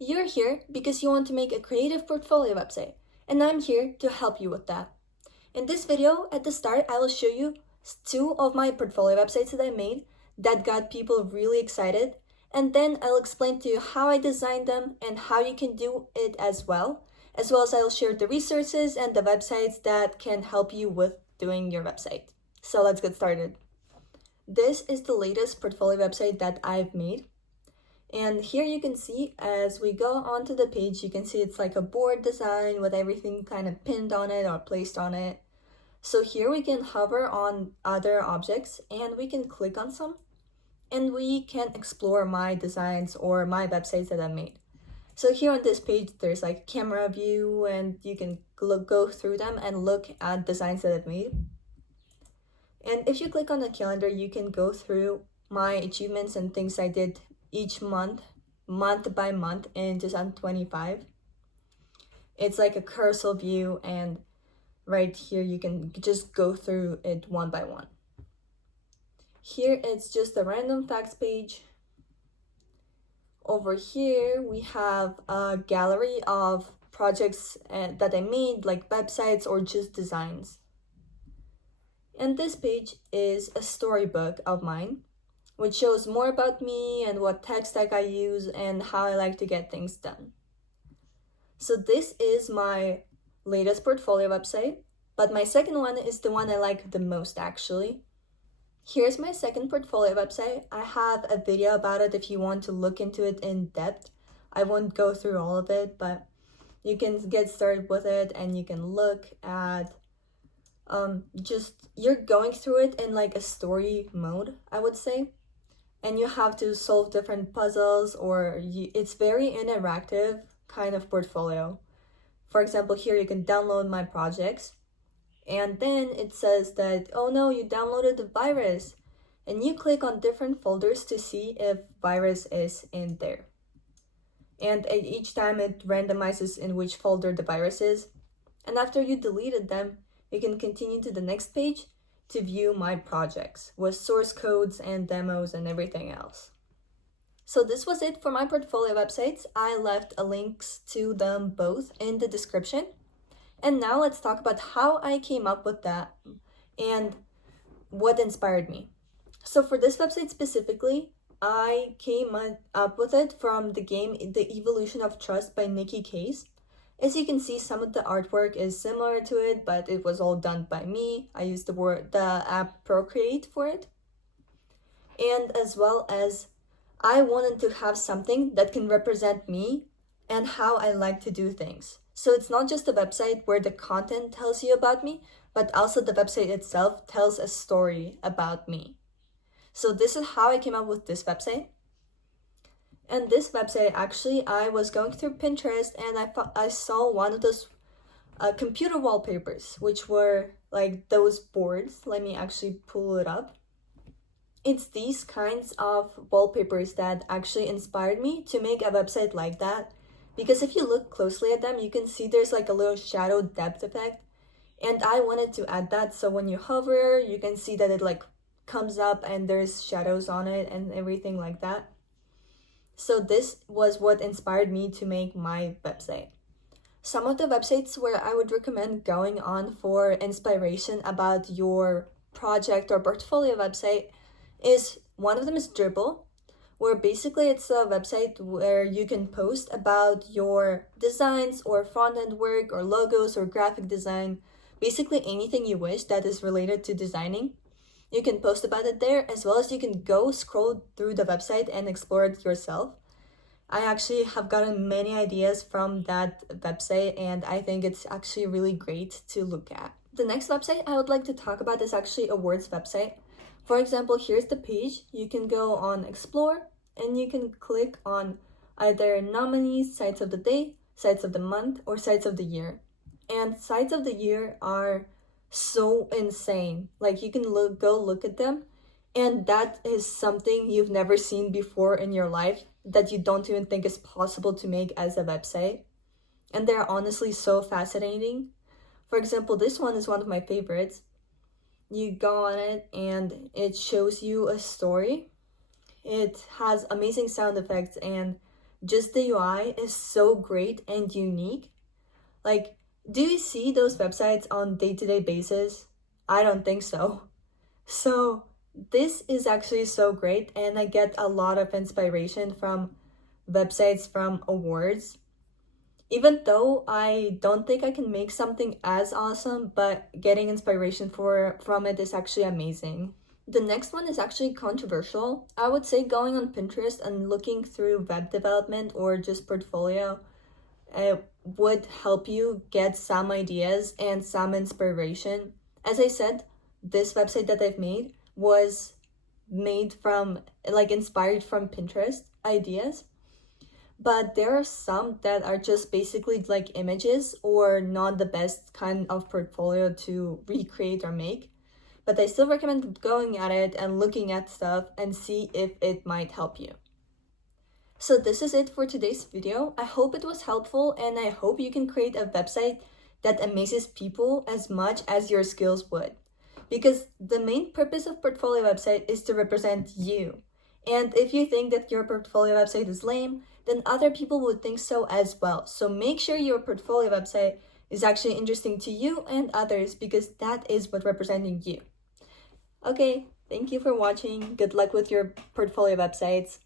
You're here because you want to make a creative portfolio website, and I'm here to help you with that. In this video, at the start, I will show you two of my portfolio websites that I made that got people really excited, and then I'll explain to you how I designed them and how you can do it as well as I'll share the resources and the websites that can help you with doing your website. So let's get started. This is the latest portfolio website that I've made. And here you can see, as we go onto the page, you can see it's like a board design with everything kind of pinned on it or placed on it. So here we can hover on other objects and we can click on some and we can explore my designs or my websites that I made. So here on this page, there's like camera view and you can go through them and look at designs that I've made. And if you click on the calendar, you can go through my achievements and things I did each month by month in 2025. It's like a cursor view, and right here you can just go through it one by one. Here it's just a random facts page. Over here we have a gallery of projects that I made, like websites or just designs. And this page is a storybook of mine, which shows more about me and what tech stack I use and how I like to get things done. So this is my latest portfolio website, but my second one is the one I like the most actually. Here's my second portfolio website. I have a video about it if you want to look into it in depth. I won't go through all of it, but you can get started with it and you can look at you're going through it in like a story mode, I would say. And you have to solve different puzzles, or it's very interactive kind of portfolio. For example, here you can download my projects, and then it says that, oh no, you downloaded the virus, and you click on different folders to see if virus is in there. And each time it randomizes in which folder the virus is, and after you deleted them, you can continue to the next page to view my projects with source codes and demos and everything else. So this was it for my portfolio websites. I left links to them both in the description. And now let's talk about how I came up with that and what inspired me. So for this website specifically, I came up with it from the game The Evolution of Trust by Nicky Case. As you can see, some of the artwork is similar to it, but it was all done by me. I used the app Procreate for it. And as well as I wanted to have something that can represent me and how I like to do things. So it's not just a website where the content tells you about me, but also the website itself tells a story about me. So this is how I came up with this website. And this website, actually, I was going through Pinterest and I saw one of those computer wallpapers, which were like those boards. Let me actually pull it up. It's these kinds of wallpapers that actually inspired me to make a website like that. Because if you look closely at them, you can see there's like a little shadow depth effect. And I wanted to add that, so when you hover, you can see that it like comes up and there's shadows on it and everything like that. So this was what inspired me to make my website. Some of the websites where I would recommend going on for inspiration about your project or portfolio website is, one of them is Dribbble, where basically it's a website where you can post about your designs or front-end work or logos or graphic design, basically anything you wish that is related to designing. You can post about it there, as well as you can go scroll through the website and explore it yourself. I actually have gotten many ideas from that website, and I think it's actually really great to look at. The next website I would like to talk about is actually awards website. For example, here's the page. You can go on Explore, and you can click on either nominees, sites of the day, sites of the month, or sites of the year. And sites of the year are so insane. Like, you can go look at them, and that is something you've never seen before in your life that you don't even think is possible to make as a website. And they're honestly so fascinating. For example, this one is one of my favorites. You go on it and it shows you a story. It has amazing sound effects and just the UI is so great and unique. Like, do you see those websites on day-to-day basis? I don't think so. So this is actually so great, and I get a lot of inspiration from websites from awards. Even though I don't think I can make something as awesome, but getting inspiration from it is actually amazing. The next one is actually controversial. I would say going on Pinterest and looking through web development or just portfolio would help you get some ideas and some inspiration. As I said, this website that I've made was made from, like, inspired from Pinterest ideas. But there are some that are just basically like images or not the best kind of portfolio to recreate or make. But I still recommend going at it and looking at stuff and see if it might help you. So this is it for today's video. I hope it was helpful, and I hope you can create a website that amazes people as much as your skills would. Because the main purpose of portfolio website is to represent you. And if you think that your portfolio website is lame, then other people would think so as well. So make sure your portfolio website is actually interesting to you and others, because that is what representing you. Okay, thank you for watching. Good luck with your portfolio websites.